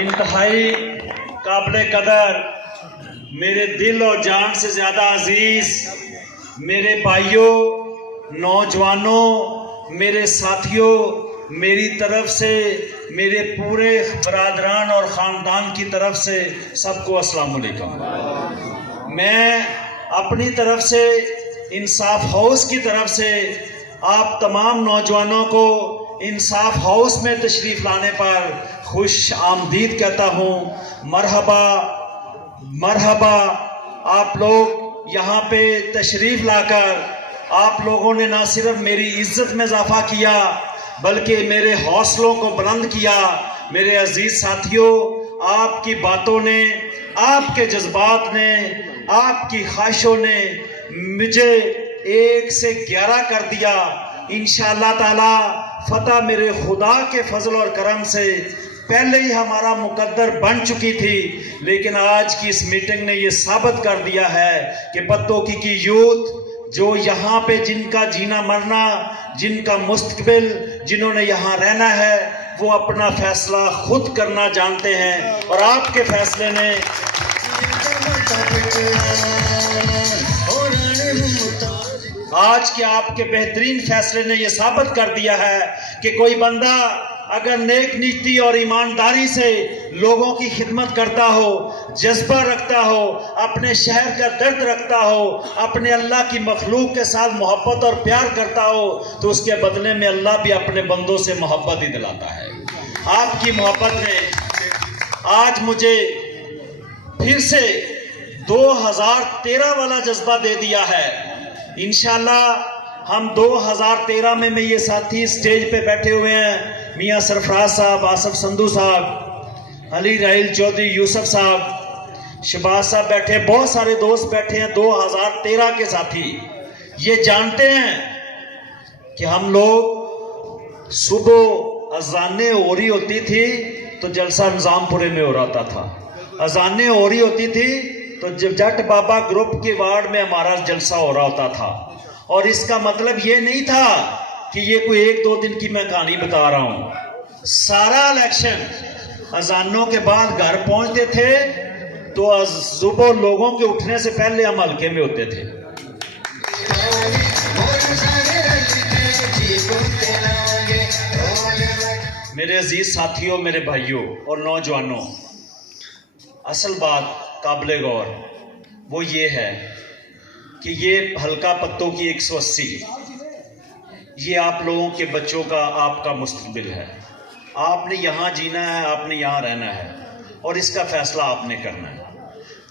इंतहाई काबिल कदर, मेरे दिल और जान से ज़्यादा अजीज़ मेरे भाइयों, नौजवानों, मेरे साथियों, मेरी तरफ से, मेरे पूरे बरादरान और ख़ानदान की तरफ से सबको अस्सलाम वालेकुम। मैं अपनी तरफ से, इंसाफ हाउस की तरफ से आप तमाम नौजवानों को इंसाफ हाउस में तशरीफ़ लाने पर खुश आमदीद कहता हूँ। मरहबा मरहबा। आप लोग यहाँ पे तशरीफ़ लाकर आप लोगों ने ना सिर्फ मेरी इज्जत में इजाफा किया बल्कि मेरे हौसलों को बुलंद किया। मेरे अजीज साथियों, आपकी बातों ने, आपके जज्बात ने, आपकी ख्वाहिशों ने मुझे 1 से 11 कर दिया। इंशाअल्लाह ताला फतह मेरे खुदा के फजल और करम से पहले ही हमारा मुकद्दर बन चुकी थी, लेकिन आज की इस मीटिंग ने ये साबित कर दिया है कि पत्तोकी की यूथ जो यहाँ पे जिनका जीना मरना, जिनका मुस्तकबिल, जिन्होंने यहाँ रहना है, वो अपना फैसला खुद करना जानते हैं। और आपके फैसले ने आज के आपके बेहतरीन फैसले ने यह साबित कर दिया है कि कोई बंदा अगर नेक नीति और ईमानदारी से लोगों की खिदमत करता हो, जज्बा रखता हो, अपने शहर का दर्द रखता हो, अपने अल्लाह की मखलूक के साथ मोहब्बत और प्यार करता हो, तो उसके बदले में अल्लाह भी अपने बंदों से मोहब्बत ही दिलाता है। आपकी मोहब्बत ने आज मुझे फिर से 2013 वाला जज्बा दे दिया है। इंशाल्लाह हम 2013 में ये साथी स्टेज पे बैठे हुए हैं, मियाँ सरफराज साहब, आसफ संधू साहब, अली राहिल चौधरी, यूसुफ साहब, शहबाज साहब बैठे, बहुत सारे दोस्त बैठे हैं 2013 के साथी। ये जानते हैं कि हम लोग सुबह अजानें हो रही होती थी तो जलसा निजामपुरे में हो रहा था, अजानें हो रही होती थी तो जट बाबा ग्रुप के वार्ड में हमारा जलसा हो रहा होता था। और इसका मतलब ये नहीं था कि ये कोई 1-2 दिन की मैं कहानी बता रहा हूं। सारा इलेक्शन अजानों के बाद घर पहुंचते थे तो सुबह लोगों के उठने से पहले हम हल्के में होते थे। मेरे अजीज साथियों, मेरे भाइयों और नौजवानों, असल बात काबिल गौर वो ये है कि ये हल्का पत्तों की 180 ये आप लोगों के बच्चों का, आपका मुस्तकबिल है। आपने यहाँ जीना है, आपने यहाँ रहना है और इसका फैसला आपने करना है।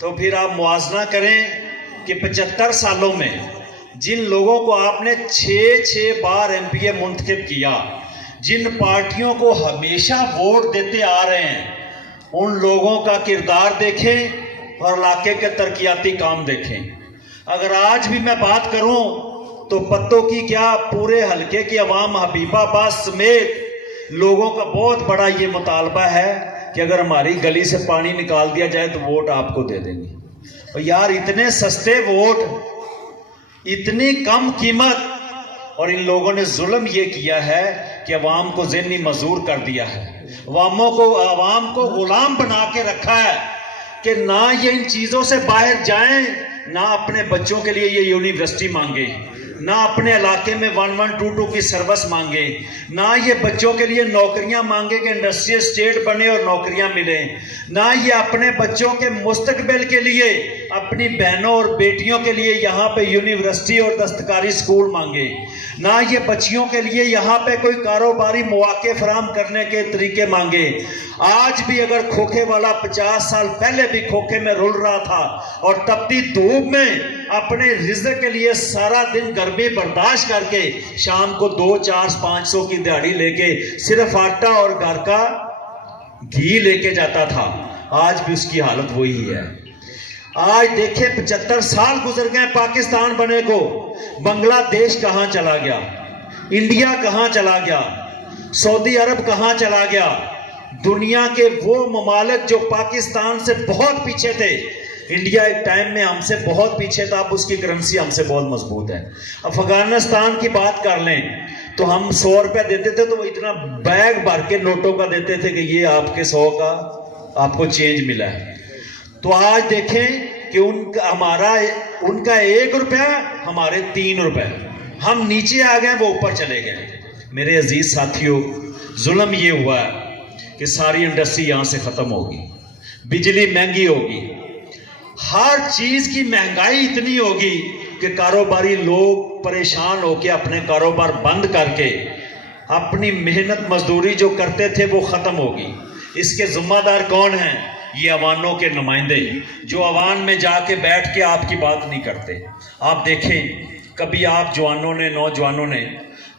तो फिर आप मुआवजा करें कि 75 सालों में जिन लोगों को आपने 6 बार MPA मुंतखब किया, जिन पार्टियों को हमेशा वोट देते आ रहे हैं, उन लोगों का किरदार देखें और इलाके के तरक्याती काम देखें। अगर आज भी मैं बात करूं तो पत्तों की क्या, पूरे हलके की अवाम, हबीबाबाद समेत लोगों का बहुत बड़ा ये मुतालबा है कि अगर हमारी गली से पानी निकाल दिया जाए तो वोट आपको दे देंगे। और यार इतने सस्ते वोट, इतनी कम कीमत, और इन लोगों ने जुल्म ये किया है कि अवाम को ज़हनी मजूर कर दिया है, अवाम को गुलाम बना के रखा है कि ना ये इन चीज़ों से बाहर जाएं, ना अपने बच्चों के लिए ये यूनिवर्सिटी मांगे, ना अपने इलाके में 1122 की सर्विस मांगे, ना ये बच्चों के लिए नौकरियां मांगे कि इंडस्ट्रियल स्टेट बने और नौकरियां मिले, ना ये अपने बच्चों के मुस्तकबिल के लिए, अपनी बहनों और बेटियों के लिए यहाँ पे यूनिवर्सिटी और दस्तकारी स्कूल मांगे, ना ये बच्चियों के लिए यहाँ पे कोई कारोबारी मौके फराहम करने के तरीके मांगे। आज भी अगर खोखे वाला 50 साल पहले भी खोखे में रुल रहा था और तपती धूप में अपने रिज़्क़ के लिए सारा दिन गर्मी बर्दाश्त करके शाम को 200-400-500 की दिहाड़ी लेके सिर्फ आटा और घर का घी लेके जाता था, आज भी उसकी हालत वही है। आज देखे 75 साल गुजर गए पाकिस्तान बने को, बांग्लादेश कहाँ चला गया, इंडिया कहाँ चला गया, सऊदी अरब कहाँ चला गया। दुनिया के वो ममालिक जो पाकिस्तान से बहुत पीछे थे, इंडिया एक टाइम में हमसे बहुत पीछे था, अब उसकी करेंसी हमसे बहुत मजबूत है। अफगानिस्तान की बात कर लें तो हम 100 रुपया देते थे तो वो इतना बैग भर के नोटों का देते थे कि ये आपके 100 का, आपको चेंज मिला है। तो आज देखें कि उनका 1 रुपया, हमारे 3 रुपए, हम नीचे आ गए, वो ऊपर चले गए। मेरे अजीज साथियों, जुल्म ये हुआ कि सारी इंडस्ट्री यहाँ से ख़त्म होगी, बिजली महंगी होगी, हर चीज़ की महंगाई इतनी होगी कि कारोबारी लोग परेशान होकर अपने कारोबार बंद करके अपनी मेहनत मजदूरी जो करते थे वो ख़त्म होगी। इसके ज़िम्मेदार कौन हैं? ये अवानों के नुमाइंदे, जो अवान में जाके बैठ के आपकी बात नहीं करते। आप देखें, कभी आप जवानों ने, नौजवानों ने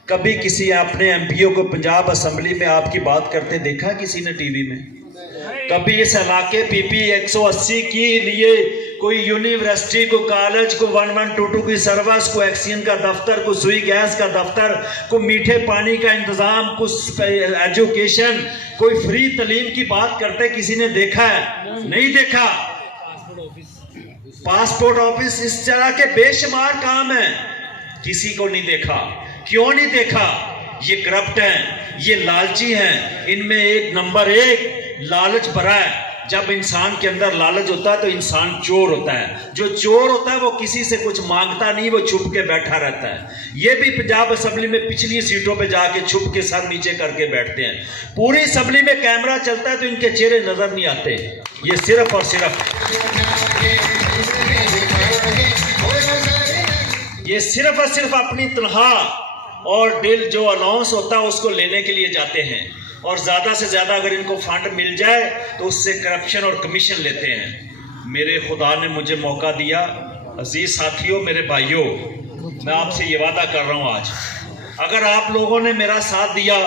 कभी किसी अपने एमपीओ को पंजाब असेंबली में आपकी बात करते देखा किसी ने टीवी में? कभी इस इलाके पीपी 180 के लिए कोई यूनिवर्सिटी को, कॉलेज को, 1122 की सर्विस को, एक्सीजन का दफ्तर को, सुई गैस का दफ्तर को, मीठे पानी का इंतजाम, कुछ एजुकेशन, कोई फ्री तालीम की बात करते किसी ने देखा है? नहीं देखा। पासपोर्ट ऑफिस, इस तरह के बेशुमार काम है, किसी को नहीं देखा। क्यों नहीं देखा? ये करप्ट हैं, ये लालची हैं, इनमें एक नंबर 1 लालच भरा है। जब इंसान के अंदर लालच होता है तो इंसान चोर होता है। जो चोर होता है वो किसी से कुछ मांगता नहीं, वो छुप के बैठा रहता है। ये भी पंजाब असेंबली में पिछली सीटों पे जाके छुप के सर नीचे करके बैठते हैं। पूरी असेंबली में कैमरा चलता है तो इनके चेहरे नजर नहीं आते। ये सिर्फ और सिर्फ अपनी तनख्वाह और बिल जो अनाउंस होता है उसको लेने के लिए जाते हैं, और ज़्यादा से ज़्यादा अगर इनको फंड मिल जाए तो उससे करप्शन और कमीशन लेते हैं। मेरे खुदा ने मुझे मौका दिया, अजीज साथियों, मेरे भाइयों, मैं आपसे ये वादा कर रहा हूँ, आज अगर आप लोगों ने मेरा साथ दिया,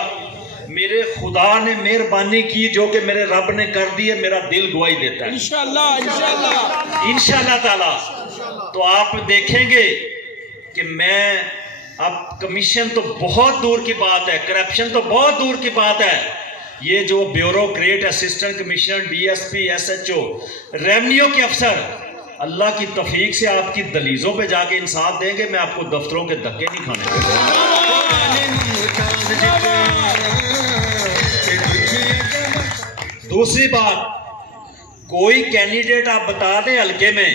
मेरे खुदा ने मेहरबानी की जो कि मेरे रब ने कर दी है, मेरा दिल गवाही देता है इंशाअल्लाह ताला। तो आप देखेंगे कि मैं अब कमीशन तो बहुत दूर की बात है, करप्शन तो बहुत दूर की बात है। ये जो bureaucrat, assistant commissioner, DSP, SHO, revenue के अफसर, अल्लाह की तौफीक से आपकी दलीजों पे जाके इंसाफ देंगे। मैं आपको दफ्तरों के धक्के नहीं खाने दूंगा। दूसरी बात, कोई कैंडिडेट आप बता दें हल्के में,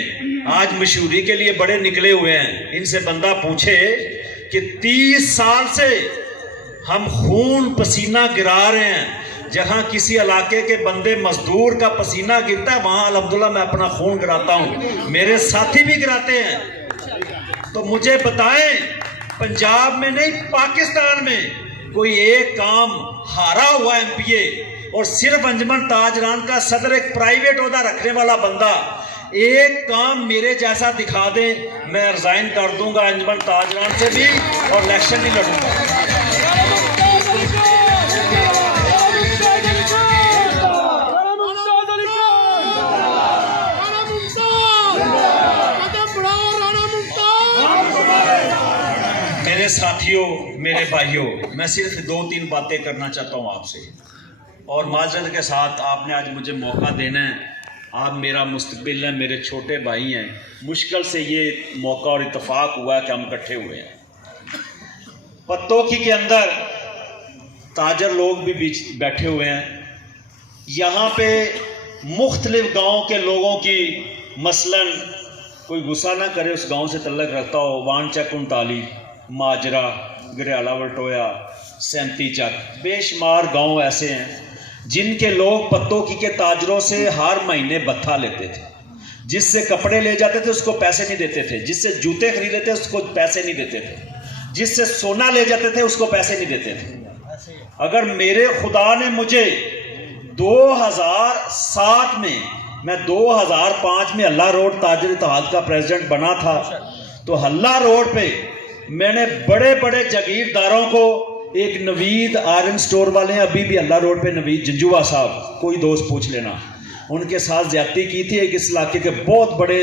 आज मशहूरी के लिए बड़े निकले हुए हैं, इनसे बंदा पूछे कि 30 साल से हम खून पसीना गिरा रहे हैं, जहां किसी इलाके के बंदे मजदूर का पसीना गिरता है वहां अल्हम्दुलिल्लाह मैं अपना खून गिराता हूं, मेरे साथी भी गिराते हैं। तो मुझे बताएं, पंजाब में नहीं पाकिस्तान में कोई एक काम हारा हुआ एमपीए और सिर्फ अंजुमन ताजरान का सदर, एक प्राइवेट ओहदा रखने वाला बंदा, एक काम मेरे जैसा दिखा दे, मैं रिजाइन कर दूंगा अंजुमन ताजरान से भी और इलेक्शन नहीं लड़ूंगा। मेरे साथियों, मेरे भाइयों, मैं सिर्फ 2-3 बातें करना चाहता हूं आपसे, और माजरत के साथ आपने आज मुझे मौका देना है। आप मेरा मुस्तकबिल हैं, मेरे छोटे भाई हैं। मुश्किल से ये मौका और इत्तेफाक हुआ है कि हम इकट्ठे हुए हैं। पत्तोकी के अंदर ताजर लोग भी बीच बैठे हुए हैं। यहाँ पे मुख्तलिफ गाँव के लोगों की, मसलन कोई गुस्सा ना करे, उस गांव से तल्लक रखता हो, वानचक 39, माजरा, घरियाला वटोया, 37 चक, बेशुमार गांव ऐसे हैं जिनके लोग पत्तोकी के ताजरों से हर महीने भत्था लेते थे। जिससे कपड़े ले जाते थे उसको पैसे नहीं देते थे, जिससे जूते खरीदते थे उसको पैसे नहीं देते थे, जिससे सोना ले जाते थे उसको पैसे नहीं देते थे। अगर मेरे खुदा ने मुझे 2007 में, मैं 2005 में हल्ला रोड ताजर इत्तेहाद का प्रेसिडेंट बना था, तो हल्ला रोड पे मैंने बड़े बड़े जागीरदारों को, एक नवीद आयरन स्टोर वाले हैं अभी भी हल्ला रोड पे, नवीद जंजुआ साहब, कोई दोस्त पूछ लेना, उनके साथ ज्यादती की थी एक इस इलाके के बहुत बड़े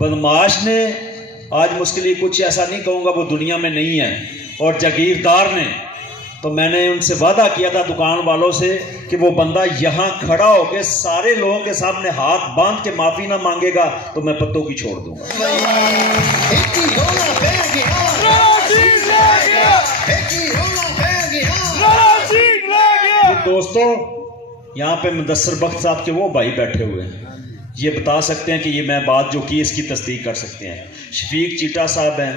बदमाश ने। आज मुश्किल कुछ ऐसा नहीं कहूँगा वो दुनिया में नहीं है, और जागीरदार ने, तो मैंने उनसे वादा किया था दुकान वालों से कि वो बंदा यहाँ खड़ा होकर सारे लोगों के सामने हाथ बांध के माफी ना मांगेगा तो मैं पत्तोकी छोड़ दूंगा। दोस्तों, यहाँ पे मुदस्सर बख्त साहब के वो भाई बैठे हुए हैं, ये बता सकते हैं कि ये मैं बात जो की इसकी तस्दीक कर सकते हैं। शफीक चीटा साहब हैं,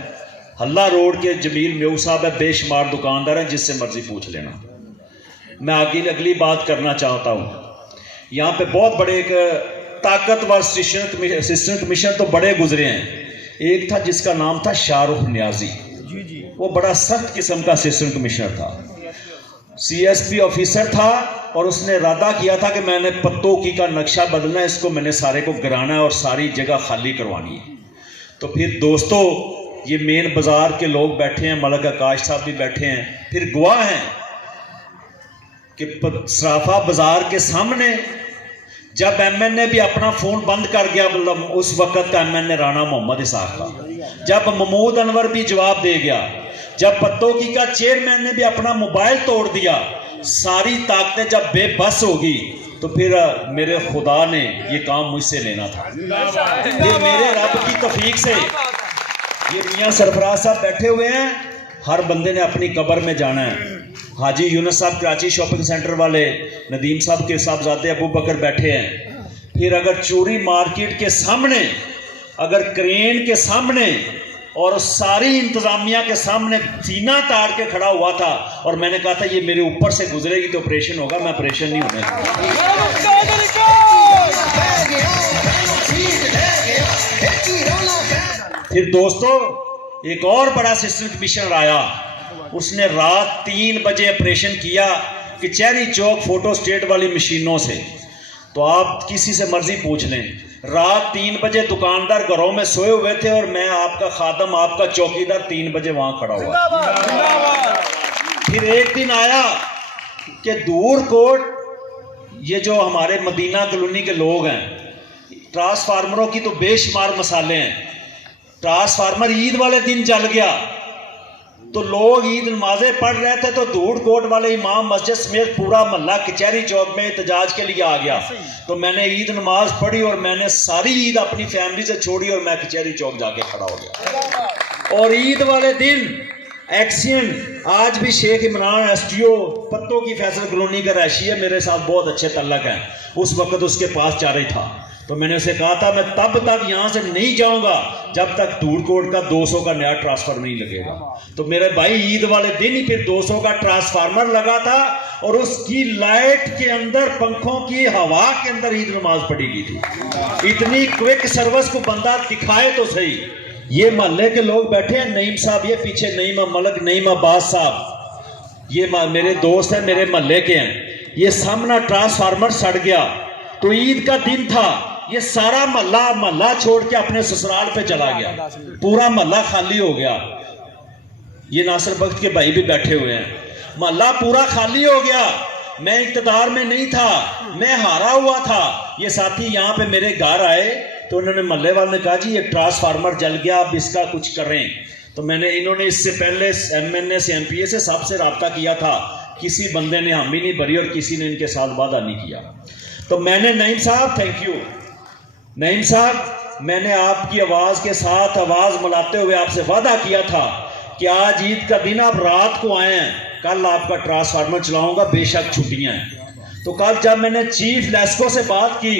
हल्ला रोड के जमील म्यू साहब है, बेशुमार दुकानदार हैं, जिससे मर्जी पूछ लेना। मैं आगे अगली बात करना चाहता हूँ, यहाँ पे बहुत बड़े एक ताकतवर असिस्टेंट कमिश्नर तो बड़े गुजरे हैं। एक था जिसका नाम था शाहरुख न्याजी, वो बड़ा सख्त किस्म का असिस्टेंट कमिश्नर था, CSP ऑफिसर था, और उसने इरादा किया था कि मैंने पत्तों की का नक्शा बदलना है, इसको मैंने सारे को गिराना है और सारी जगह खाली करवानी है। तो फिर दोस्तों ये मेन बाजार के लोग बैठे हैं, मलक आकाश साहब भी बैठे हैं, फिर गवाह हैं कि सराफा बाजार के सामने जब MNA भी अपना फोन बंद कर गया, मतलब उस वक्त का MNA राणा मोहम्मद इसाक का, जब महमूद अनवर भी जवाब दे गया, जब पत्तों की का चेयरमैन ने भी अपना मोबाइल तोड़ दिया, सारी ताकतें जब बेबस होगी, तो फिर मेरे खुदा ने ये काम मुझसे लेना था। फिर मेरे रब की तौफीक से ये मियां सरफराज साहब बैठे हुए हैं, हर बंदे ने अपनी कब्र में जाना है। हाजी यूनुस साहब कराची शॉपिंग सेंटर वाले, नदीम साहब के साहबजादे अबू बकर बैठे हैं। फिर अगर चोरी मार्केट के सामने, अगर क्रेन के सामने और सारी इंतजामिया के सामने सीना ताड़ के खड़ा हुआ था, और मैंने कहा था ये मेरे ऊपर से गुजरेगी तो ऑपरेशन होगा, मैं ऑपरेशन नहीं होने दूंगा। फिर दोस्तों एक और बड़ा असिस्टेंट कमिश्नर आया, उसने रात 3 बजे ऑपरेशन किया कचहरी चौक फोटो स्टेट वाली मशीनों से। तो आप किसी से मर्जी पूछ लें, रात 3 बजे दुकानदार घरों में सोए हुए थे और मैं आपका खादम, आपका चौकीदार 3 बजे वहां खड़ा हुआ। फिर एक दिन आया कि दूर कोट, ये जो हमारे मदीना कॉलोनी के लोग हैं, ट्रांसफार्मरों की तो बेशुमार मसाले हैं, ट्रांसफार्मर ईद वाले दिन जल गया, तो लोग ईद नमाजें पढ़ रहे थे, तो धूड़ कोट वाले इमाम मस्जिद समेत पूरा मोहल्ला कचहरी चौक में एहतजाज के लिए आ गया। तो मैंने ईद नमाज पढ़ी और मैंने सारी ईद अपनी फैमिली से छोड़ी और मैं कचहरी चौक जाके खड़ा हो गया। और ईद वाले दिन एक्सीडेंट, आज भी शेख इमरान STO पत्तों की फैसल कॉलोनी का रैशी है, मेरे साथ बहुत अच्छे तल्लक हैं, उस वक्त उसके पास चारे था। तो मैंने उसे कहा था मैं तब तक यहाँ से नहीं जाऊंगा जब तक धूड़कोट का 200 का नया ट्रांसफार्मर नहीं लगेगा। तो मेरे भाई ईद वाले दिन ही फिर 200 का ट्रांसफार्मर लगा था, और उसकी लाइट के अंदर, पंखों की हवा के अंदर ईद नमाज पढ़ी गई थी। इतनी क्विक सर्विस को बंदा दिखाए तो सही। ये मोहल्ले के लोग बैठे हैं, नईम साहब ये पीछे, नईम मलक, नईम अब्बास साहब, ये मेरे दोस्त हैं, मेरे मोहल्ले के हैं। ये सामना ट्रांसफार्मर सड़ गया, तो ईद का दिन था, ये सारा मोहल्ला छोड़ के अपने ससुराल पे चला गया, पूरा मोहल्ला खाली हो गया। ये नासिर बख्त के भाई भी बैठे हुए हैं, मोहल्ला पूरा खाली हो गया। मैं इक़्तिदार में नहीं था, मैं हारा हुआ था। ये साथी यहाँ पे मेरे घर आए, तो उन्होंने मोहल्ले वाले ने कहा जी ये ट्रांसफार्मर जल गया, अब इसका कुछ करें। तो इन्होंने इससे पहले MNA से MPA से सबसे रब्ता किया था, किसी बंदे ने हामी नहीं भरी और किसी ने इनके साथ वादा नहीं किया। तो मैंने, नईम साहब थैंक यू, नईम साहब मैंने आपकी आवाज़ के साथ आवाज़ मिलाते हुए आपसे वादा किया था कि आज ईद का दिन आप रात को आए हैं, कल आपका ट्रांसफार्मर चलाऊंगा, बेशक छुट्टियां हैं। तो कल जब मैंने चीफ लेस्को से बात की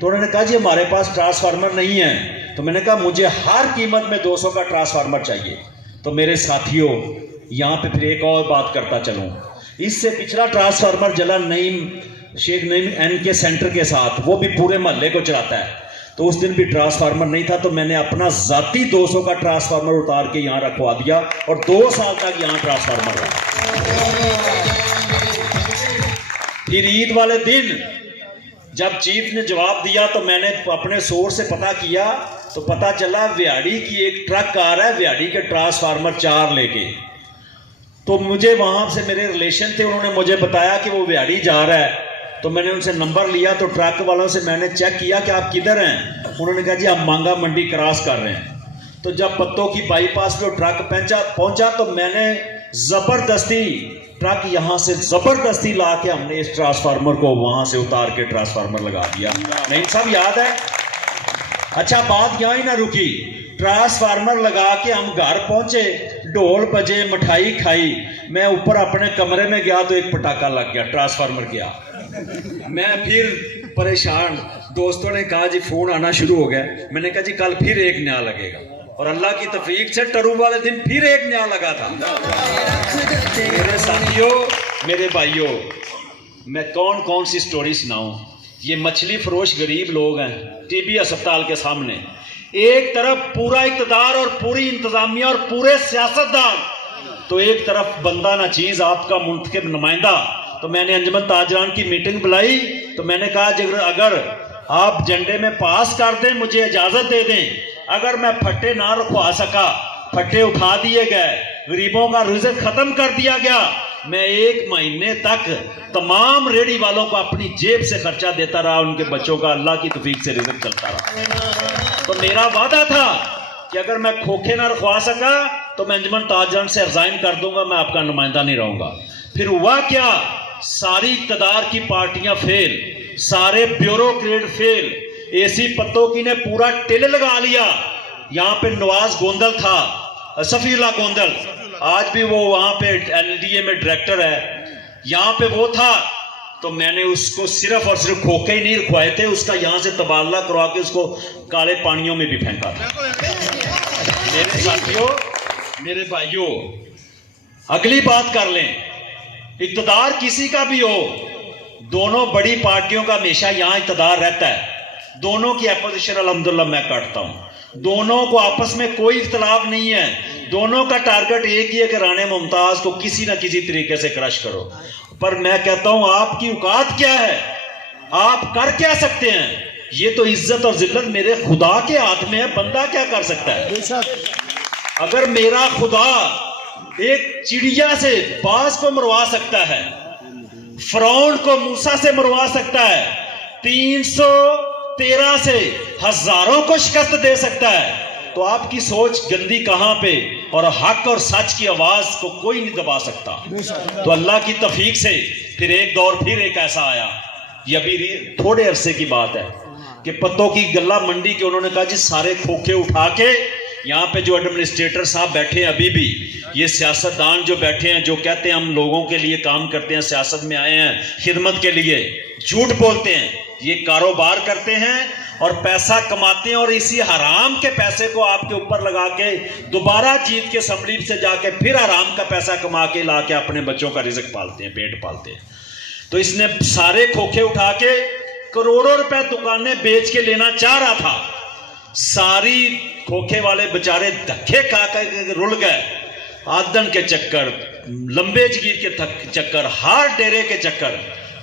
तो उन्होंने कहा जी हमारे पास ट्रांसफार्मर नहीं है। तो मैंने कहा मुझे हर कीमत में 200 का ट्रांसफार्मर चाहिए। तो मेरे साथियों यहाँ पे फिर एक और बात करता चलूँ, इससे पिछला ट्रांसफार्मर जला शेख नईम NK सेंटर के साथ, वो भी पूरे मोहल्ले को चलाता है। तो उस दिन भी ट्रांसफार्मर नहीं था, तो मैंने अपना जाती 200 का ट्रांसफार्मर उतार के यहाँ रखवा दिया और 2 साल तक यहाँ ट्रांसफार्मर रहा। फिर ईद वाले दिन जब चीफ ने जवाब दिया तो मैंने अपने सोर्स से पता किया, तो पता चला व्याड़ी की एक ट्रक आ रहा है, व्याड़ी के ट्रांसफार्मर 4 लेके। तो मुझे वहां से मेरे रिलेशन थे, उन्होंने मुझे बताया कि वो व्याड़ी जा रहा है। तो मैंने उनसे नंबर लिया, तो ट्रक वालों से मैंने चेक किया कि आप किधर हैं। उन्होंने कहा जी हम मांगा मंडी क्रॉस कर रहे हैं। तो जब पत्तों की बाईपास पे ट्रक पहुंचा तो मैंने ज़बरदस्ती ट्रक यहाँ से ज़बरदस्ती ला के हमने इस ट्रांसफार्मर को वहाँ से उतार के ट्रांसफार्मर लगा दिया। नहीं सब याद है? अच्छा बात यहाँ ही ना रुकी, ट्रांसफार्मर लगा के हम घर पहुंचे, ढोल बजे, मिठाई खाई। मैं ऊपर अपने कमरे में गया तो एक पटाखा लग गया, ट्रांसफार्मर गया। मैं फिर परेशान, दोस्तों ने कहा जी फोन आना शुरू हो गया। मैंने कहा जी कल फिर एक नया लगेगा, और अल्लाह की तौफीक से टरू वाले दिन फिर एक नया लगा था। मेरे साथियों, मेरे भाइयों, मैं कौन कौन सी स्टोरी सुनाऊं। ये मछली फरोश गरीब लोग हैं टीबी अस्पताल के सामने, एक तरफ पूरा इक़्तिदार और पूरी इंतजामिया और पूरे सियासतदान, तो एक तरफ बंदा ना चीज आपका मुंतखब नुमाइंदा। तो मैंने अंजुमन ताजरान की मीटिंग बुलाई, तो मैंने कहा अगर आप झंडे में पास कर दें, मुझे इजाजत दे दें, अगर मैं फट्टे ना रखवा सका, फट्टे उठा दिए गए, गरीबों का रिज़्क़ खत्म कर दिया गया, मैं 1 महीने तक तमाम रेडी वालों को अपनी जेब से खर्चा देता रहा, उनके बच्चों का अल्लाह की तौफीक से रिज़्क़ चलता रहा। तो मेरा वादा था कि अगर मैं खोखे ना रखवा सका तो मैं अंजुमन ताजरान से रिजाइन कर दूंगा, मैं आपका नुमाइंदा नहीं रहूंगा। फिर हुआ क्या, सारी इक़्तिदार की पार्टियां फेल, सारे ब्यूरोक्रेट फेल, एसी पत्तोकी ने पूरा टिल लगा लिया। यहाँ पे नवाज गोंदल था, सफीउल्लाह गोंदल, आज भी वो वहां पे एलडीए में डायरेक्टर है, यहाँ पे वो था। तो मैंने उसको सिर्फ और सिर्फ खोखे ही नहीं रखवाए थे, उसका यहाँ से तबादला करवा के उसको काले पानियों में भी फेंका था। मेरे साथियों, मेरे भाइयों, अगली बात कर लें, इक़्तिदार किसी का भी हो, दोनों बड़ी पार्टियों का हमेशा यहां इक़्तिदार रहता है। दोनों की अपोजिशन अल्हम्दुलिल्लाह मैं काटता हूं, दोनों को आपस में कोई इख्तलाफ नहीं है, दोनों का टारगेट एक ही है कि राणे मुमताज को किसी ना किसी तरीके से क्रश करो। पर मैं कहता हूं, आपकी औकात क्या है, आप कर क्या सकते हैं? ये तो इज्जत और जिल्लत मेरे खुदा के हाथ में है, बंदा क्या कर सकता है? अगर मेरा खुदा एक चिड़िया से बाज को मरवा सकता है, फिरौन को मूसा से मरवा सकता है, 313 से हजारों को शिकस्त दे सकता है, तो आपकी सोच गंदी कहां पे? और हक और सच की आवाज को कोई नहीं दबा सकता। तो अल्लाह की तौफीक से फिर एक दौर फिर एक ऐसा आया, ये अभी थोड़े अरसे की बात है, कि पत्तों की गल्ला मंडी के उन्होंने कहा जी सारे खोखे उठा के, यहाँ पे जो एडमिनिस्ट्रेटर साहब बैठे हैं, अभी भी ये सियासतदान जो बैठे हैं, जो कहते हैं हम लोगों के लिए काम करते हैं, सियासत में आए हैं खिदमत के लिए, झूठ बोलते हैं। ये कारोबार करते हैं और पैसा कमाते हैं, और इसी हराम के पैसे को आपके ऊपर लगा के दोबारा जीत के असम्बली से जाके फिर हराम का पैसा कमा के ला के अपने बच्चों का रिज़्क़ पालते हैं, पेट पालते हैं। तो इसने सारे खोखे उठा के करोड़ों रुपए दुकानें बेच के लेना चाह रहा था। सारी खोखे वाले बेचारे धक्के खा कर रुल गए, आदन के चक्कर, लंबे जगीर के चक्कर, हार डेरे के चक्कर।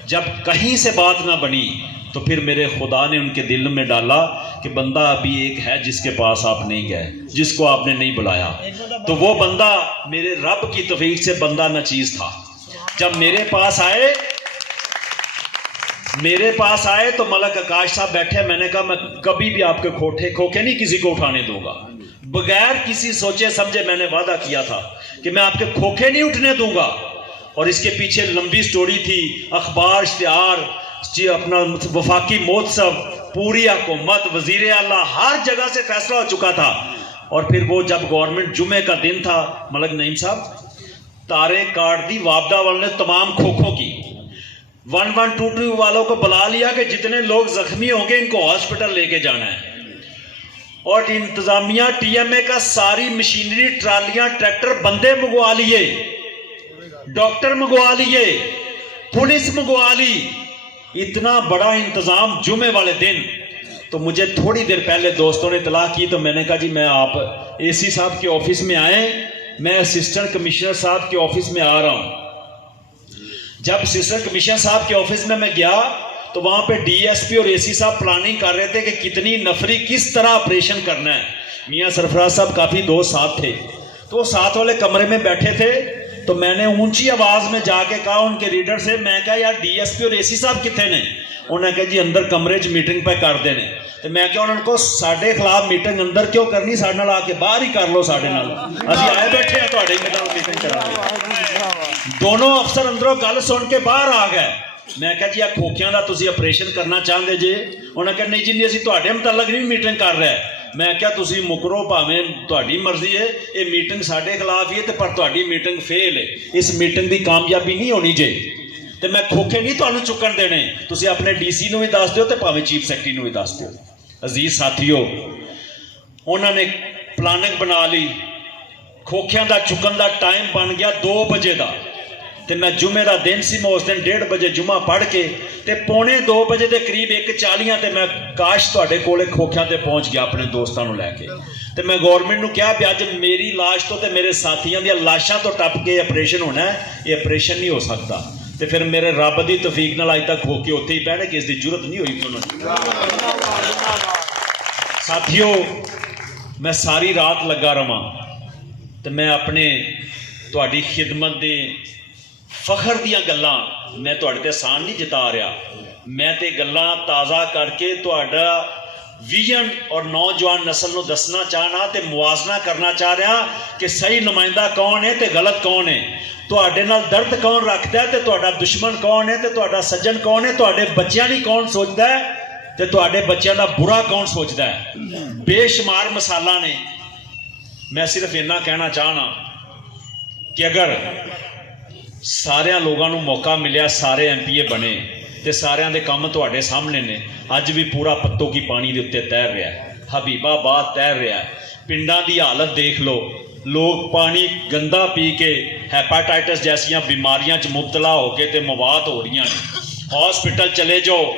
जब कहीं से बात ना बनी तो फिर मेरे खुदा ने उनके दिल में डाला कि बंदा अभी एक है जिसके पास आप नहीं गए, जिसको आपने नहीं बुलाया। तो वो बंदा मेरे रब की तौफीक से बंदा नचीज था। जब मेरे पास आए तो मलक आकाश साहब बैठे, मैंने कहा मैं कभी भी आपके खोखे नहीं किसी को उठाने दूंगा, बगैर किसी सोचे समझे मैंने वादा किया था कि मैं आपके खोखे नहीं उठने दूंगा। और इसके पीछे लंबी स्टोरी थी, अखबार, इश्तिहार, अपना वफाकी महोत्सव, पूरी हुकूमत, वजीर आला, हर जगह से फैसला हो चुका था। और फिर वो जब गवर्नमेंट जुमे का दिन था, मलक नईम साहब तारे काट दी वापदा वालों ने तमाम खोखों की, 1122 वालों को बुला लिया कि जितने लोग जख्मी होंगे इनको हॉस्पिटल लेके जाना है। और इंतजामिया टीएमए का सारी मशीनरी, ट्रालियां, ट्रैक्टर, बंदे मंगवा लिए, डॉक्टर मंगवा लिए, पुलिस मंगवा ली, इतना बड़ा इंतजाम जुमे वाले दिन। तो मुझे थोड़ी देर पहले दोस्तों ने इतला की, तो मैंने कहा जी मैं आप एसी साहब के ऑफिस में आए, मैं असिस्टेंट कमिश्नर साहब के ऑफिस में आ रहा हूं। जब असिस्टेंट कमिश्नर साहब के ऑफिस में मैं गया तो वहां पे डीएसपी और एसी साहब प्लानिंग कर रहे थे कि कितनी नफरी, किस तरह ऑपरेशन करना है। मियां सरफराज साहब काफी दोस्त साथ थे, तो वो साथ वाले कमरे में बैठे थे। तो मैंने ऊंची आवाज में जाके कहा उनके रीडर से, मैं कहा यार डीएसपी और एसी साहब कितने ने? उन्होंने कहा जी अंदर कमरे च मीटिंग पे कर देने। तो मैं क्या उनको साढ़े खिलाफ मीटिंग अंदर क्यों करनी, साढ़े नाल आके बाहर ही कर लो, साढ़े नाल अभी आए बैठे हैं तुहाडे नाल मीटिंग करांगे। दोनों अफसर अंदरों गल सुन के बाहर आ गए। मैं कहा जी आ खोखियां दा तुसीं ऑपरेशन करना चाहते जे? उन्होंने कहा नहीं जी नहीं, असीं तुहाडे मुतलक नहीं मीटिंग कर रहे। मैं क्या तुसीं मुकरो, भावें तुहाडी मर्जी है, ये मीटिंग साढ़े खिलाफ ही है, पर तुहाडी मीटिंग फेल है, इस मीटिंग की कामयाबी नहीं होनी जे। ਤੇ ਮੈਂ ਖੋਖੇ ਨਹੀਂ ਤੁਹਾਨੂੰ ਚੁੱਕਣ ਦੇਣੇ। ਤੁਸੀਂ ਆਪਣੇ ਡੀਸੀ ਨੂੰ ਵੀ ਦੱਸ ਦਿਓ ਤੇ ਭਾਵੇਂ ਚੀਫ ਸੈਕਟਰੀ ਨੂੰ ਵੀ ਦੱਸ ਦਿਓ। ਅਜ਼ੀਜ਼ ਸਾਥੀਓ, ਉਹਨਾਂ ਨੇ ਪਲਾਨਿੰਗ ਬਣਾ ਲਈ, ਖੋਖਿਆਂ ਦਾ ਚੁੱਕਣ ਦਾ ਟਾਈਮ ਬਣ ਗਿਆ 2 ਵਜੇ ਦਾ, ਤੇ ਮੈਂ ਜੁਮੇ ਦਾ ਦਿਨ ਸੀ। ਮੈਂ ਉਸ ਦਿਨ 1:30 ਵਜੇ ਜੁਮਾ ਪੜ੍ਹ ਕੇ ਤੇ 1:45 ਵਜੇ ਦੇ ਕਰੀਬ 1:40 ਤੇ ਮੈਂ ਕਾਸ਼ ਤੁਹਾਡੇ ਕੋਲੇ ਖੋਖਿਆਂ ਤੇ ਪਹੁੰਚ ਗਿਆ ਆਪਣੇ ਦੋਸਤਾਂ ਨੂੰ ਲੈ ਕੇ। ਤੇ ਮੈਂ ਗੌਰਮੈਂਟ ਨੂੰ ਕਿਹਾ ਵੀ ਅੱਜ ਮੇਰੀ ਲਾਸ਼ ਤੋਂ ਤੇ ਮੇਰੇ ਸਾਥੀਆਂ ਦੀਆਂ ਲਾਸ਼ਾਂ ਤੋਂ ਟੱਪ ਕੇ ਆਪਰੇਸ਼ਨ ਹੋਣਾ ਹੈ, ਇਹ ਆਪਰੇਸ਼ਨ ਨਹੀਂ ਹੋ ਸਕਦਾ। ਤੇ ਫਿਰ ਮੇਰੇ ਰੱਬ ਦੀ ਤੌਫੀਕ ਨਾਲ ਅੱਜ ਤੱਕ ਖੋਖੇ ਉੱਥੇ ਹੀ ਪੈਣੇ, ਕਿਸ ਦੀ ਜ਼ਰੂਰਤ ਨਹੀਂ ਹੋਈ ਉਹਨਾਂ ਨੂੰ। ਸਾਥੀਓ, ਮੈਂ ਸਾਰੀ ਰਾਤ ਲੱਗਾ ਰਵਾਂ ਤੇ ਮੈਂ ਆਪਣੇ ਤੁਹਾਡੀ ਖਿਦਮਤ ਦੇ ਫਖਰ ਦੀਆਂ ਗੱਲਾਂ ਮੈਂ ਤੁਹਾਡੇ ਤੇ ਆਸਾਨ ਨਹੀਂ ਜਿਤਾ ਰਿਹਾ। ਮੈਂ ਤੇ ਗੱਲਾਂ ਤਾਜ਼ਾ ਕਰਕੇ ਤੁਹਾਡਾ ਵਿਜ਼ਨ ਔਰ ਨੌਜਵਾਨ ਨਸਲ ਨੂੰ ਦੱਸਣਾ ਚਾਹਣਾ ਤੇ ਮੁਆਜ਼ਨਾ ਕਰਨਾ ਚਾਹ ਰਿਹਾ ਕਿ ਸਹੀ ਨੁਮਾਇੰਦਾ ਕੌਣ ਹੈ ਤੇ ਗਲਤ ਕੌਣ ਹੈ, ਤੁਹਾਡੇ ਨਾਲ ਦਰਦ ਕੌਣ ਰੱਖਦਾ ਤੇ ਤੁਹਾਡਾ ਦੁਸ਼ਮਣ ਕੌਣ ਹੈ ਤੇ ਤੁਹਾਡਾ ਸੱਜਣ ਕੌਣ ਹੈ, ਤੁਹਾਡੇ ਬੱਚਿਆਂ ਲਈ ਕੌਣ ਸੋਚਦਾ ਹੈ ਤੇ ਤੁਹਾਡੇ ਬੱਚਿਆਂ ਦਾ ਬੁਰਾ ਕੌਣ ਸੋਚਦਾ ਹੈ। ਬੇਸ਼ੁਮਾਰ ਮਿਸਾਲਾਂ ਨੇ। ਮੈਂ ਸਿਰਫ ਇੰਨਾ ਕਹਿਣਾ ਚਾਹਣਾ ਕਿ ਅਗਰ ਸਾਰਿਆਂ ਲੋਕਾਂ ਨੂੰ ਮੌਕਾ ਮਿਲਿਆ, ਸਾਰੇ ਐਮਪੀਏ ਬਣੇ ਤੇ ਸਾਰਿਆਂ ਦੇ ਕੰਮ ਤੁਹਾਡੇ ਸਾਹਮਣੇ ਨੇ। ਅੱਜ ਵੀ ਪੂਰਾ ਪੱਤੋ ਕੀ ਪਾਣੀ ਦੇ ਉੱਤੇ ਤੈਰ ਰਿਹਾ, ਹਬੀਬਾਬਾਦ ਤੈਰ ਰਿਹਾ। ਪਿੰਡਾਂ ਦੀ ਹਾਲਤ ਦੇਖ ਲਓ, ਲੋਕ ਪਾਣੀ ਗੰਦਾ ਪੀ ਕੇ ਹੈਪਾਟਾਈਟਸ ਜੈਸੀਆਂ ਬਿਮਾਰੀਆਂ 'ਚ ਮੁਬਤਲਾ ਹੋ ਕੇ ਤੇ ਮੌਤ ਹੋ ਰਹੀਆਂ ਨੇ। ਹਸਪੀਟਲ ਚਲੇ ਜਾਓ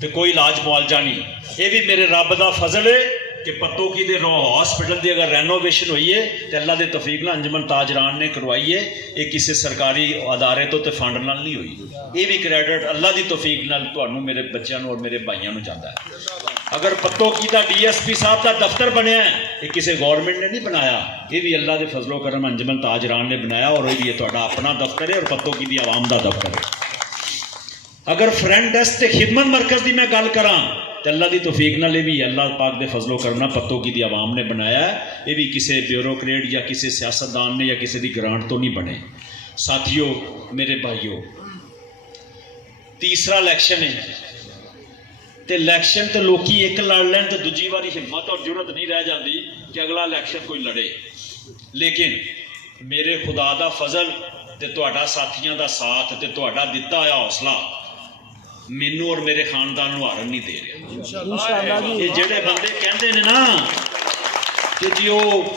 ਤੇ ਕੋਈ ਇਲਾਜ ਮੁਆਲਜਾ ਨਹੀਂ। ਇਹ ਵੀ ਮੇਰੇ ਰੱਬ ਦਾ ਫਜ਼ਲ ਹੈ ਕਿ ਪੱਤੋ ਕੀ ਦੇ ਹਸਪੀਟਲ ਦੀ ਅਗਰ ਰੈਨੋਵੇਸ਼ਨ ਹੋਈ ਹੈ ਤੇ ਅੱਲਾ ਦੇ ਤੌਫੀਕ ਨਾਲ ਅੰਜਮਨ ਤਾਜਰਾਨ ਨੇ ਕਰਵਾਈ ਹੈ। ਇਹ ਕਿਸੇ ਸਰਕਾਰੀ ਅਦਾਰੇ ਤੋਂ ਤੇ ਫੰਡ ਨਾਲ ਨਹੀਂ ਹੋਈ। ਇਹ ਵੀ ਕ੍ਰੈਡਿਟ ਅੱਲਾ ਦੀ ਤੌਫੀਕ ਨਾਲ ਤੁਹਾਨੂੰ, ਮੇਰੇ ਬੱਚਿਆਂ ਨੂੰ ਔਰ ਮੇਰੇ ਭਾਈਆਂ ਨੂੰ ਜਾਂਦਾ ਹੈ। ਅਗਰ ਪੱਤੋ ਕੀ ਦਾ ਡੀਐਸਪੀ ਸਾਹਿਬ ਦਾ ਦਫ਼ਤਰ ਬਣਿਆ ਹੈ, ਇਹ ਕਿਸੇ ਗੌਰਮੈਂਟ ਨੇ ਨਹੀਂ ਬਣਾਇਆ, ਇਹ ਵੀ ਅੱਲਾ ਦੇ ਫਜ਼ਲੋ ਕਰਮ ਅੰਜਮਨ ਤਾਜਰਾਨ ਨੇ ਬਣਾਇਆ ਔਰ ਇਹ ਵੀ ਤੁਹਾਡਾ ਆਪਣਾ ਦਫ਼ਤਰ ਹੈ ਔਰ ਪੱਤੋ ਕੀ ਦੀ ਆਵਾਮ ਦਾ ਦਫ਼ਤਰ ਹੈ। ਅਗਰ ਫਰੰਟ ਡੈਸਕ ਤੇ ਖਿਦਮਤ ਮਰਕਜ਼ ਦੀ ਮੈਂ ਗੱਲ ਕਰਾਂ ਤੇ ਅੱਲਾ ਦੀ ਤੌਫੀਕ ਨਾਲ ਇਹ ਵੀ ਅੱਲਾ ਪਾਕ ਦੇ ਫਜ਼ਲੋ ਕਰਨਾ ਪੱਤੋ ਕੀ ਦੀ ਆਵਾਮ ਨੇ ਬਣਾਇਆ। ਇਹ ਵੀ ਕਿਸੇ ਬਿਊਰੋਕਰੇਟ ਜਾਂ ਕਿਸੇ ਸਿਆਸਤਦਾਨ ਨੇ ਜਾਂ ਕਿਸੇ ਦੀ ਗ੍ਰਾਂਟ ਤੋਂ ਨਹੀਂ ਬਣੇ। ਸਾਥੀਓ, ਮੇਰੇ ਭਾਈਓ, ਤੀਸਰਾ ਇਲੈਕਸ਼ਨ ਹੈ ਤੇ ਇਲੈਕਸ਼ਨ ਤੇ ਲੋਕੀ ਇੱਕ ਲੜ ਲੈਣ ਤੇ ਦੂਜੀ ਵਾਰੀ ਹਿੰਮਤ ਔਰ ਜੁਰਤ ਨਹੀਂ ਰਹਿ ਜਾਂਦੀ ਕਿ ਅਗਲਾ ਇਲੈਕਸ਼ਨ ਕੋਈ ਲੜੇ। ਲੇਕਿਨ ਮੇਰੇ ਖੁਦਾ ਦਾ ਫਜ਼ਲ ਤੇ ਤੁਹਾਡਾ ਸਾਥੀਆਂ ਦਾ ਸਾਥ ਤੇ ਤੁਹਾਡਾ ਦਿੱਤਾ ਹੋਇਆ ਹੌਸਲਾ ਮੈਨੂੰ ਔਰ ਮੇਰੇ ਖਾਨਦਾਨ ਨੂੰ ਹਾਰਨ ਨਹੀਂ ਦੇ ਰਿਹਾ। ਇਹ ਜਿਹੜੇ ਬੰਦੇ ਕਹਿੰਦੇ ਨੇ ਨਾ ਕਿ ਜੀ ਉਹ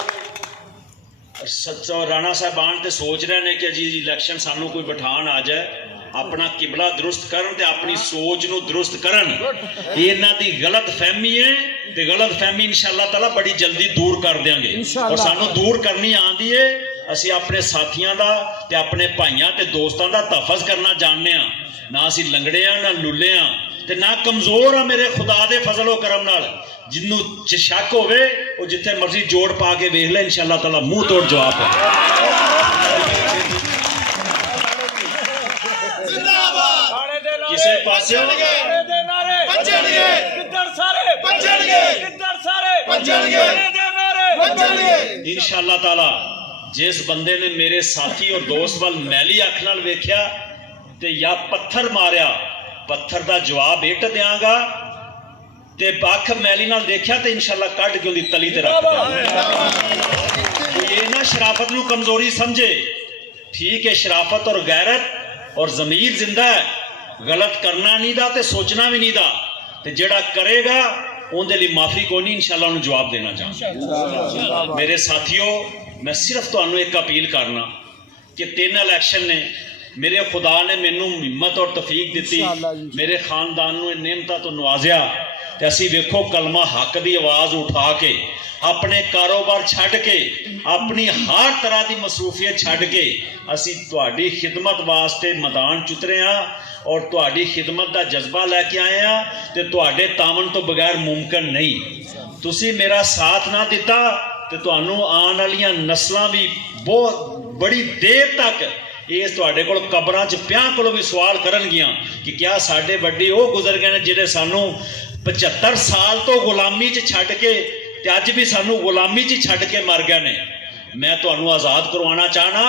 ਸੱਚਾ ਰਾਣਾ ਸਾਹਿਬਾਨ ਤੇ ਸੋਚ ਰਹੇ ਨੇ ਕਿ ਜੀ ਇਲੈਕਸ਼ਨ ਸਾਨੂੰ ਕੋਈ ਬਿਠਾਣ ਆ ਜਾਏ, ਆਪਣਾ ਕਿਬਲਾ ਦਰੁਸਤ ਕਰਨ ਤੇ ਆਪਣੀ ਸੋਚ ਨੂੰ ਦਰੁਸਤ ਕਰਨ, ਇਹ ਇਹਨਾਂ ਦੀ ਗਲਤ ਫਹਿਮੀ ਹੈ ਤੇ ਗਲਤ ਫਹਿਮੀ ਇਨਸ਼ਾਅੱਲਾ ਤਾਲਾ ਬੜੀ ਜਲਦੀ ਦੂਰ ਕਰ ਦਿਆਂਗੇ ਔਰ ਸਾਨੂੰ ਦੂਰ ਕਰਨੀ ਆਉਂਦੀ ਹੈ। ਅਸੀਂ ਆਪਣੇ ਸਾਥੀਆਂ ਦਾ ਤੇ ਆਪਣੇ ਭਾਈਆਂ ਤੇ ਦੋਸਤਾਂ ਦਾ ਤਹਫਜ਼ ਕਰਨਾ ਜਾਣਦੇ ਹਾਂ। ਨਾ ਅਸੀਂ ਲੰਗੜੇ ਆ, ਨਾ ਲੁੱਲੇ ਆ ਤੇ ਨਾ ਕਮਜ਼ੋਰ ਆ। ਮੇਰੇ ਖੁਦਾ ਦੇ ਫਜ਼ਲੋ ਕਰਮ ਨਾਲ ਜਿਹਨੂੰ ਸ਼ੱਕ ਹੋਵੇ ਉਹ ਜਿੱਥੇ ਮਰਜ਼ੀ ਜੋੜ ਪਾ ਕੇ ਵੇਖ ਲੈ, ਇਨਸ਼ਾਅੱਲਾ ਤਾਲਾ ਮੂੰਹ ਤੋੜ ਜਵਾਬ ਹੈ। ਕਿਸੇ ਪਾਸੇ ਇਨਸ਼ਾਅੱਲਾ ਤਾਲਾ ਜਿਸ ਬੰਦੇ ਨੇ ਮੇਰੇ ਸਾਥੀ ਔਰ ਦੋਸਤ ਵੱਲ ਮੈਲੀ ਅੱਖ ਨਾਲ ਵੇਖਿਆ ਤੇ ਜਾਂ ਪੱਥਰ ਮਾਰਿਆ, ਪੱਥਰ ਦਾ ਜਵਾਬ ਇੱਟ ਦਿਆਂਗਾ ਤੇ ਅੱਖ ਮੈਲੀ ਨਾਲ ਦੇਖਿਆ ਤੇ ਇਨਸ਼ਾਅੱਲਾ ਕੱਢ ਕੇ ਉਹਦੀ ਤਲੀ ਤੇ ਰੱਖ ਦਿਆਂਗਾ। ਇਹ ਨਾ ਸ਼ਰਾਫਤ ਨੂੰ ਕਮਜ਼ੋਰੀ ਸਮਝੇ। ਠੀਕ ਹੈ, ਸ਼ਰਾਫਤ ਔਰ ਗੈਰਤ ਔਰ ਜ਼ਮੀਰ ਜ਼ਿੰਦਾ ਹੈ, ਗਲਤ ਕਰਨਾ ਨਹੀਂ ਦਾ ਤੇ ਸੋਚਣਾ ਵੀ ਨਹੀਂ ਦਾ, ਤੇ ਜਿਹੜਾ ਕਰੇਗਾ ਉਹਦੇ ਲਈ ਮਾਫੀ ਕੋਈ ਨਹੀਂ, ਇਨਸ਼ਾਅੱਲਾ ਉਹਨੂੰ ਜਵਾਬ ਦੇਣਾ ਚਾਹੁੰਦਾ। ਮੇਰੇ ਸਾਥੀਓ, ਮੈਂ ਸਿਰਫ ਤੁਹਾਨੂੰ ਇੱਕ ਅਪੀਲ ਕਰਨਾ ਕਿ 3 ਇਲੈਕਸ਼ਨ ਨੇ, ਮੇਰੇ ਖੁਦਾ ਨੇ ਮੈਨੂੰ ਹਿੰਮਤ ਔਰ ਤੌਫੀਕ ਦਿੱਤੀ, ਮੇਰੇ ਖਾਨਦਾਨ ਨੂੰ ਇਹ ਨਿਮਤਾਂ ਤੋਂ ਨਵਾਜ਼ਿਆ ਤੇ ਅਸੀਂ ਵੇਖੋ ਕਲਮਾ ਹੱਕ ਦੀ ਆਵਾਜ਼ ਉਠਾ ਕੇ, ਆਪਣੇ ਕਾਰੋਬਾਰ ਛੱਡ ਕੇ, ਆਪਣੀ ਹਰ ਤਰ੍ਹਾਂ ਦੀ ਮਸਰੂਫੀਅਤ ਛੱਡ ਕੇ ਅਸੀਂ ਤੁਹਾਡੀ ਖਿਦਮਤ ਵਾਸਤੇ ਮੈਦਾਨ 'ਚ ਉਤਰੇ ਹਾਂ ਔਰ ਤੁਹਾਡੀ ਖਿਦਮਤ ਦਾ ਜਜ਼ਬਾ ਲੈ ਕੇ ਆਏ ਹਾਂ ਤੇ ਤੁਹਾਡੇ ਤਾਮਨ ਤੋਂ ਬਗੈਰ ਮੁਮਕਿਨ ਨਹੀਂ। ਤੁਸੀਂ ਮੇਰਾ ਸਾਥ ਨਾ ਦਿੱਤਾ ਤੇ ਤੁਹਾਨੂੰ ਆਉਣ ਵਾਲੀਆਂ ਨਸਲਾਂ ਵੀ ਬਹੁਤ ਬੜੀ ਦੇਰ ਤੱਕ ਇਸ ਤੁਹਾਡੇ ਕੋਲ ਕਬਰਾਂ 'ਚ ਪਿਆਂ ਕੋਲੋਂ ਵੀ ਸਵਾਲ ਕਰਨਗੀਆਂ ਕਿ ਕਿਆ ਸਾਡੇ ਵੱਡੇ ਉਹ ਗੁਜ਼ਰ ਗਏ ਨੇ ਜਿਹੜੇ ਸਾਨੂੰ 75 ਸਾਲ ਤੋਂ ਗੁਲਾਮੀ 'ਚ ਛੱਡ ਕੇ ਤੇ ਅੱਜ ਵੀ ਸਾਨੂੰ ਗੁਲਾਮੀ 'ਚ ਛੱਡ ਕੇ ਮਰ ਗਏ ਨੇ। ਮੈਂ ਤੁਹਾਨੂੰ ਆਜ਼ਾਦ ਕਰਵਾਉਣਾ ਚਾਹਣਾ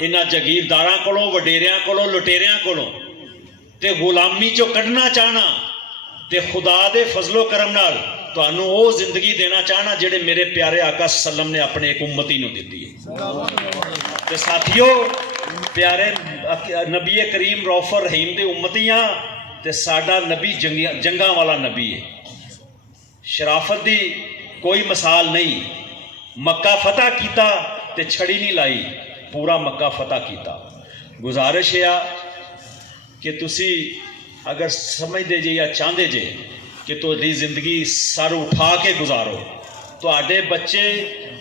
ਇਹਨਾਂ ਜਗੀਰਦਾਰਾਂ ਕੋਲੋਂ, ਵਡੇਰਿਆਂ ਕੋਲੋਂ, ਲੁਟੇਰਿਆਂ ਕੋਲੋਂ ਤੇ ਗੁਲਾਮੀ 'ਚੋਂ ਕੱਢਣਾ ਚਾਹਣਾ ਤੇ ਖੁਦਾ ਦੇ ਫਜ਼ਲੋ ਕਰਮ ਨਾਲ ਤੁਹਾਨੂੰ ਉਹ ਜ਼ਿੰਦਗੀ ਦੇਣਾ ਚਾਹਣਾ ਜਿਹੜੇ ਮੇਰੇ ਪਿਆਰੇ ਆਕਾ ਸੱਲਮ ਨੇ ਆਪਣੇ ਇੱਕ ਉਮਤੀ ਨੂੰ ਦਿੱਤੀ ਹੈ। ਤੇ ਸਾਥੀਓ, प्यारे नबी करीम रौफर रहीम दे उम्मतियां ते साडा नबी जंगा वाला नबी है। शराफत दी कोई मिसाल नहीं। मक्का फतह कीता ते छड़ी नहीं लाई, पूरा मक्का फतह कीता। गुजारिश है कि तुसी अगर समझते जे या चाहते जे कि तुहाडी जिंदगी सर उठा के गुजारो, तुहाडे बच्चे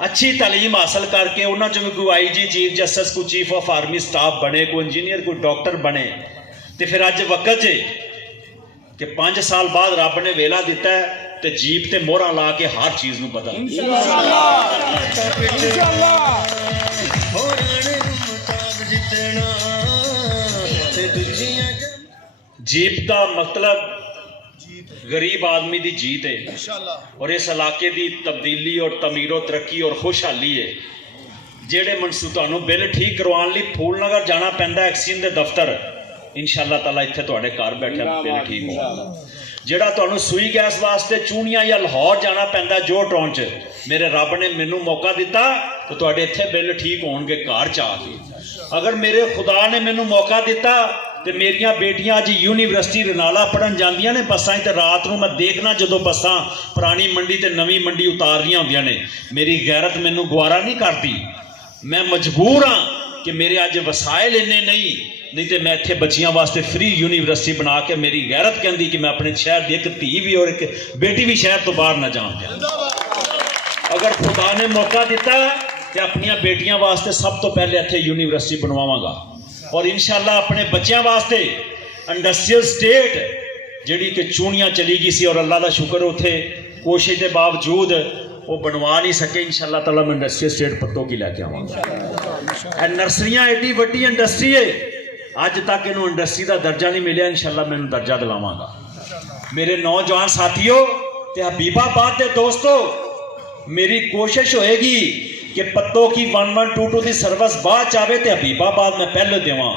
अच्छी तालीम हासिल करके उन्होंने भी कोई IG चीफ जस्टिस, कोई चीफ ऑफ आर्मी स्टाफ बने, कोई इंजीनियर, कोई डॉक्टर बने, तो फिर अज वक्त जे कि 5 साल बाद रब ने वेला दिता है तो जीप ते मोहरा ला के हर चीज़ में बदल। जीप का मतलब गरीब आदमी की जीत है और इस इलाके की तब्दीली और तमीरो तरक्की और खुशहाली है। जेड़े मनसू तुहानू बिल ठीक करवाने लिए फूलनगर जाना पैंदा एक्सीम के दफ्तर, इंशाअल्लाह ताला इत्थे तुहाडे घर बैठे बिल ठीक हो। जेड़ा तुहानू सुई गैस वास्ते चूनिया या लाहौर जाना पैंदा जो टाउन च, मेरे रब ने मैनू मौका दिता तो तुहाडे इत्थे बिल ठीक होणगे घर च आके। अगर मेरे खुदा ने मैनू मौका दिता तो मेरिया बेटियां अज यूनीवर्सिटी रनाला पढ़न जांदियां ने बसां ते रात नूं मैं देखना जो बसां पुरानी मंडी ते नवी मंडी उतार रहियां होंदियां ने, मेरी गैरत मैनू गवारा नहीं करती। मैं मजबूर हाँ कि मेरे अज वसाइल इन्ने नहीं तो मैं इत्थे बच्चियां वास्ते फ्री यूनीवर्सिटी बना के, मेरी गैरत कहती कि मैं अपने शहर की एक धी भी और एक बेटी भी शहर तो बाहर ना जान दिया। अगर खुदा ने मौका दिता तो अपनिया बेटियां वास्ते सब तो पहले इत्थे यूनीवर्सिटी बनवावांगा और इंशाअल्लाह अपने बच्चों वास्ते इंडस्ट्रियल स्टेट जिहड़ी कि चूनियां चली गई सी और अल्लाह का शुक्र उत्थे कोशिश के बावजूद वो बनवा नहीं सके। इंशाअल्लाह ताला मैं इंडस्ट्रियल स्टेट पत्तों की लैके आवांगा। नर्सरियां एडी वड्डी इंडस्ट्री है, अज तक इन्हू इंडस्ट्री का दर्जा नहीं मिले, इंशाअल्लाह मैं दर्जा दिलावांगा। मेरे नौजवान साथियों ते हबीबाबाद के दोस्तों, मेरी कोशिश होएगी कि पत्तों की 1122 की सर्विस बाद चाहे तो हबीबाबाद मैं पहले देवां,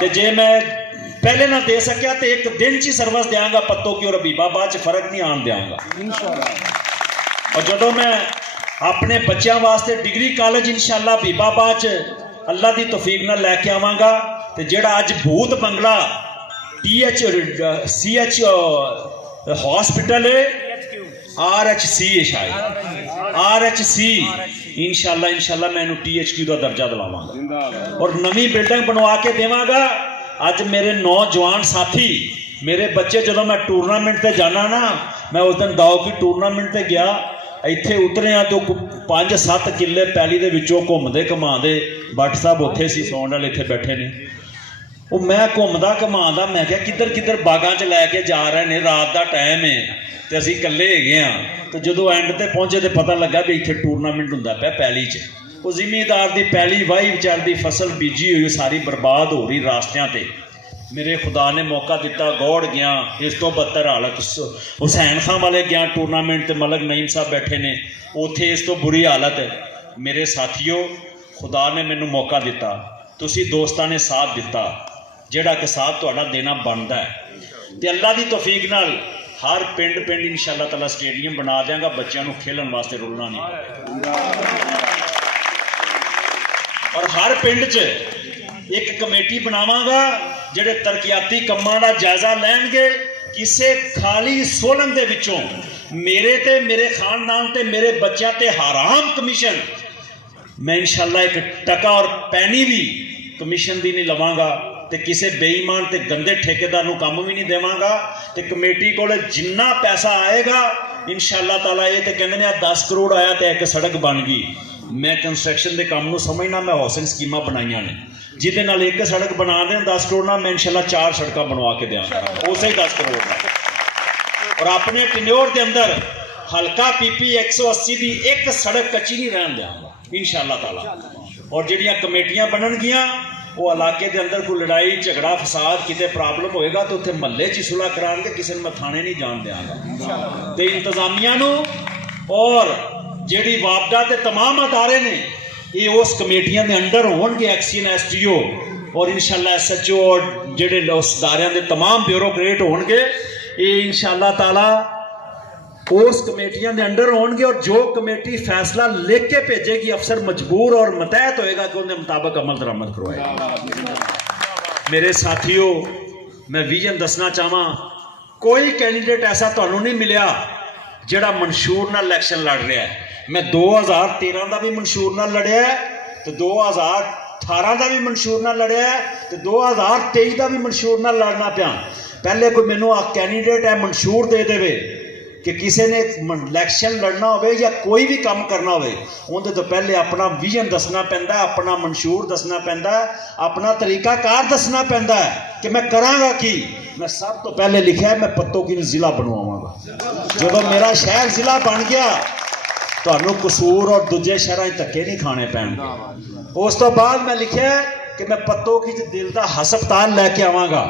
तो जे मैं पहले ना दे सकिया तो एक दिन च सर्विस देंगा पत्तों की और हबीबाबाद च फर्क नहीं आन देंगा। और जो मैं अपने बच्चों वास्ते डिग्री कॉलेज इंशाअल्लाह हबीबाबाद च अल्लाह की तौफीक नाल लैके आवांगा, तो जेड़ा अज भूत बंगला THCH हॉस्पिटल है, RHC है शायद RHC, इंशाअल्लाह मैं इन्हू THQ का दर्जा दिलावांगा और नवी बिल्डिंग बनवा के देवांगा। अज मेरे नौजवान साथी, मेरे बच्चे जो मैं टूरनामेंट से जाना ना, मैं उस दिन दाव की टूरनामेंट से गया, इत्थे उतरिया तो 5-7 किले पैली दे विचों घूमदे घुमाते, भट्ट साहब उत्थे सी सौण वाले इत्थे बैठे ने, वो मैं घूमदा घुमादा मैं क्या किधर किधर बागां च लैके जा रहे ने, रात का टाइम है तो असीं कल्ले हैगे हाँ। तो जो एंड ते पहुंचे तो पता लगा भी इत्थे टूरनामेंट हुंदा पिया पैली च। वो जिमीदार की पैली वाही विचार की फसल बीजी हुई सारी बर्बाद हो रही रास्तियां ते। मेरे खुदा ने मौका दिता, गौड़ गया, इस तो बदतर हालत हुसैन खां वाले गया टूरनामेंट ते मलक नईम साहब बैठे ने, उत्थे इस तो बुरी हालत है। मेरे साथियों, खुदा ने मैनू मौका दिता, तुसी दोस्तां ने साथ दिता, जिहड़ा कि साथ तुहाडा देना बनदा है, ते अल्लाह की तौफीक नाल हर पिंड इंशाअल्लाह ताला स्टेडियम बना देंगा, बच्चों को खेलन वास्ते रुलना नहीं। और हर पिंड च एक कमेटी बनावांगा जिहड़े तरक्याती कामां दा जायजा लैणगे। किसी खाली सोलन दे विचों मेरे ते मेरे खानदान ते मेरे बच्चों ते हराम कमीशन मैं इंशाअल्लाह एक टका और पैनी भी कमीशन दी नहीं लवांगा, तो किसी बेईमान ते गंदे ठेकेदार नूं काम भी नहीं देवांगा। तो कमेटी कोले जिन्ना पैसा आएगा इंशाअल्लाह ताला, ये तो कहंदे ने 10 करोड़ आया तो एक सड़क बन गई, मैं कंस्ट्रक्शन के काम नूं समझना, मैं हाउसिंग स्कीमां बनाईयां ने जिहदे नाल एक सड़क बना दें 10 करोड़ ना, मैं इंशाअल्लाह 4 सड़कां बनवा के देंगा उसे ही 10 करोड़ का। और अपने टिन्योर के अंदर हल्का PP 180 की एक सड़क कच्ची नहीं रहन देंगा इंशाअल्लाह ताला। और जिहड़ियां कमेटियां बननगियां वो इलाके के अंदर कोई लड़ाई झगड़ा फसाद कितने प्रॉब्लम होएगा तो उत्थे महल्ले च सुलह कराएंगे, किसी मैं थाने नहीं जान देंगा। तो इंतजामिया और जिहड़ी वापडा के तमाम अदारे ने ये उस कमेटियां के अंडर होणगे, एक्सीएन STO और इंशाअल्लाह SHO और जिहड़े उस अदारियां के तमाम ब्यूरोक्रेट होणगे। ये इंशाअल्लाह ताला उस कमेटियां के अंडर होंगे और जो कमेटी फैसला लिख के भेजेगी अफसर मजबूर और मतहत होएगा कि उनके मुताबिक अमल दरामद करवाएगा। मेरे साथियों, मैं विजन दसना चाहवा, कोई कैंडीडेट ऐसा तुहानू नहीं मिलिया जिहड़ा मंशूर नाल इलैक्शन लड़ रहा है। मैं 2013 का भी मंशूर नाल लड़िया है, तो 2018 का भी मंशूर नाल लड़िया है, तो 2023 का भी मंशूर नाल लड़ना पिया। पहले कोई मैनू आ कैंडीडेट है मंशूर दे देवे कि किसी ने इलैक्शन लड़ना हो या कोई भी काम करना हो, उनके तो पहले अपना विजन दसना पैंदा, अपना मंशूर दसना पैंदा, अपना तरीकाकार दसना पैंदा है कि मैं करांगा की। मैं सब तो पहले लिखा है मैं पत्तों जिला बनवावांगा। जो मेरा शहर जिला बन गया तो कसूर और दूजे शहर धक्के नहीं खाने पैणगे। उस तो बाद मैं लिखा है कि मैं पत्तों दिल का हस्पताल लैके आवांगा।